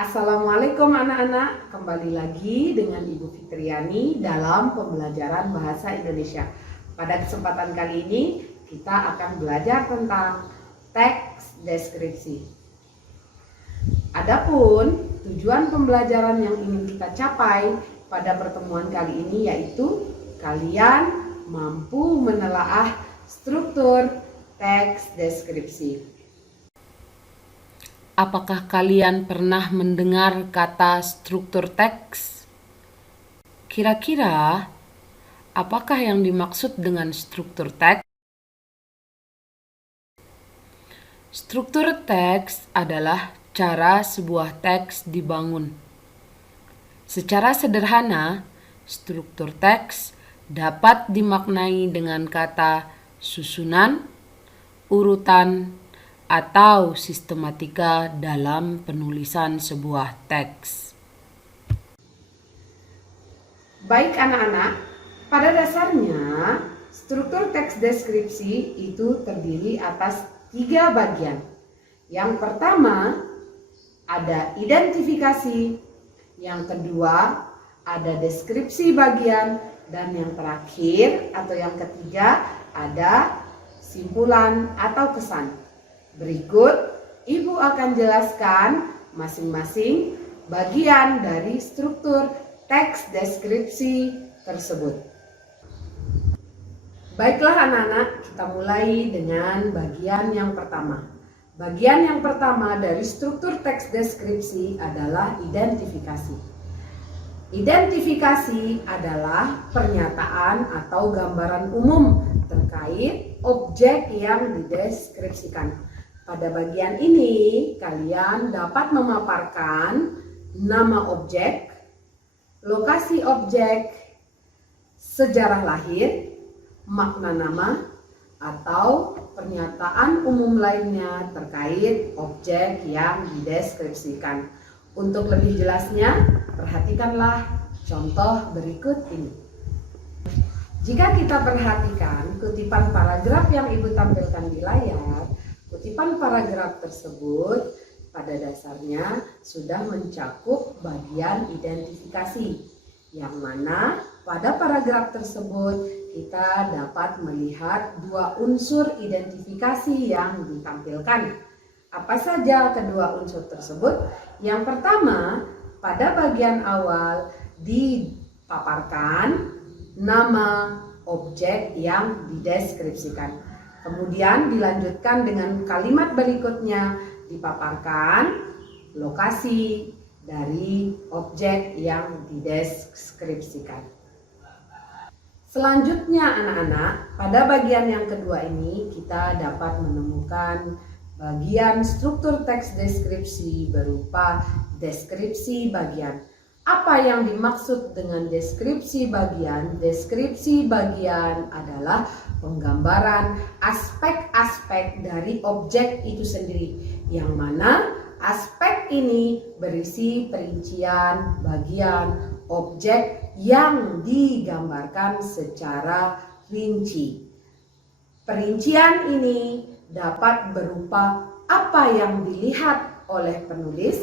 Assalamualaikum anak-anak, kembali lagi dengan Ibu Fitriani dalam pembelajaran Bahasa Indonesia. Pada kesempatan kali ini kita akan belajar tentang teks deskripsi. Adapun tujuan pembelajaran yang ingin kita capai pada pertemuan kali ini yaitu kalian mampu menelaah struktur teks deskripsi. Apakah kalian pernah mendengar kata struktur teks? Kira-kira, apakah yang dimaksud dengan struktur teks? Struktur teks adalah cara sebuah teks dibangun. Secara sederhana, struktur teks dapat dimaknai dengan kata susunan, urutan, atau sistematika dalam penulisan sebuah teks. Baik anak-anak, pada dasarnya struktur teks deskripsi itu terdiri atas 3 bagian. Yang pertama ada identifikasi, yang kedua ada deskripsi bagian, dan yang terakhir atau yang ketiga ada simpulan atau kesan. Berikut Ibu akan jelaskan masing-masing bagian dari struktur teks deskripsi tersebut. Baiklah anak-anak, kita mulai dengan bagian yang pertama. Bagian yang pertama dari struktur teks deskripsi adalah identifikasi. Identifikasi adalah pernyataan atau gambaran umum terkait objek yang dideskripsikan. Pada bagian ini, kalian dapat memaparkan nama objek, lokasi objek, sejarah lahir, makna nama, atau pernyataan umum lainnya terkait objek yang dideskripsikan. Untuk lebih jelasnya, perhatikanlah contoh berikut ini. Jika kita perhatikan kutipan paragraf yang Ibu tampilkan di layar, kutipan paragraf tersebut pada dasarnya sudah mencakup bagian identifikasi, yang mana pada paragraf tersebut kita dapat melihat 2 unsur identifikasi yang ditampilkan. Apa saja kedua unsur tersebut? Yang pertama, pada bagian awal dipaparkan nama objek yang dideskripsikan. Kemudian dilanjutkan dengan kalimat berikutnya, dipaparkan lokasi dari objek yang dideskripsikan. Selanjutnya anak-anak, pada bagian yang kedua ini kita dapat menemukan bagian struktur teks deskripsi berupa deskripsi bagian. Apa yang dimaksud dengan deskripsi bagian? Deskripsi bagian adalah penggambaran aspek-aspek dari objek itu sendiri, yang mana aspek ini berisi perincian bagian objek yang digambarkan secara rinci. Perincian ini dapat berupa apa yang dilihat oleh penulis,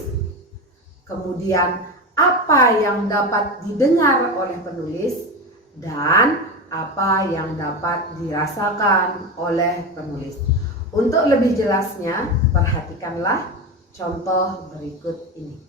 kemudian apa yang dapat didengar oleh penulis, dan apa yang dapat dirasakan oleh penulis. Untuk lebih jelasnya, perhatikanlah contoh berikut ini.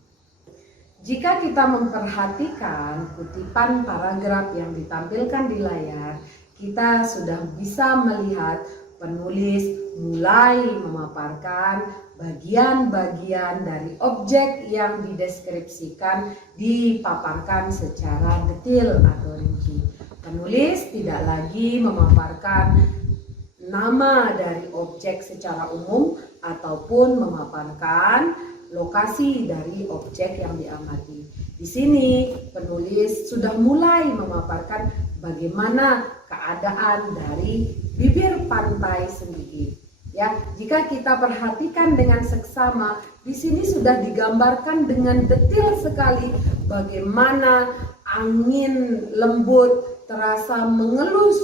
Jika kita memperhatikan kutipan paragraf yang ditampilkan di layar, kita sudah bisa melihat penulis mulai memaparkan bagian-bagian dari objek yang dideskripsikan, dipaparkan secara detail atau rinci. Penulis tidak lagi memaparkan nama dari objek secara umum ataupun memaparkan lokasi dari objek yang diamati. Di sini penulis sudah mulai memaparkan bagaimana keadaan dari bibir pantai sendiri. Ya, jika kita perhatikan dengan seksama, di sini sudah digambarkan dengan detail sekali bagaimana angin lembut terasa mengelus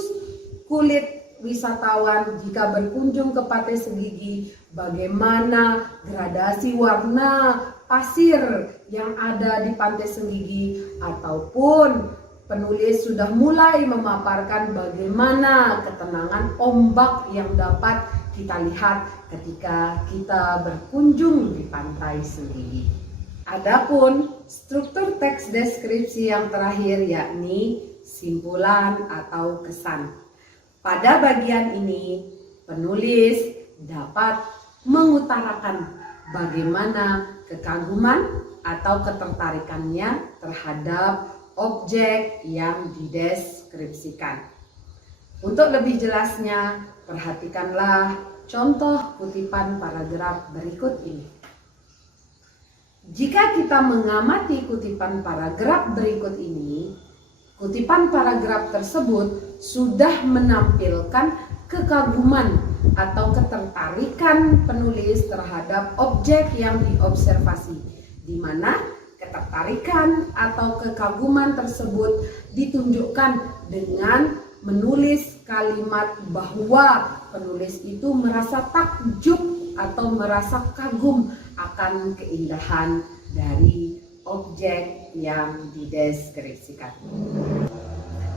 kulit wisatawan jika berkunjung ke Pantai Senggigi, bagaimana gradasi warna pasir yang ada di Pantai Senggigi, ataupun penulis sudah mulai memaparkan bagaimana ketenangan ombak yang dapat kita lihat ketika kita berkunjung di Pantai Senggigi. Adapun struktur teks deskripsi yang terakhir yakni simpulan atau kesan. Pada bagian ini penulis dapat mengutarakan bagaimana kekaguman atau ketertarikannya terhadap objek yang dideskripsikan. Untuk lebih jelasnya, perhatikanlah contoh kutipan paragraf berikut ini. Jika kita mengamati kutipan paragraf berikut ini, kutipan paragraf tersebut sudah menampilkan kekaguman atau ketertarikan penulis terhadap objek yang diobservasi, di mana ketertarikan atau kekaguman tersebut ditunjukkan dengan menulis kalimat bahwa penulis itu merasa takjub atau merasa kagum akan keindahan dari objek yang dideskripsikan.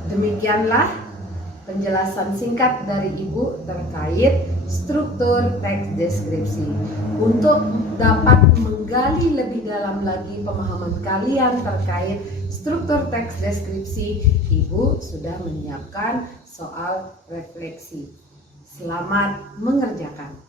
Demikianlah penjelasan singkat dari Ibu terkait struktur teks deskripsi. Untuk dapat menggali lebih dalam lagi pemahaman kalian terkait struktur teks deskripsi, Ibu sudah menyiapkan soal refleksi. Selamat mengerjakan.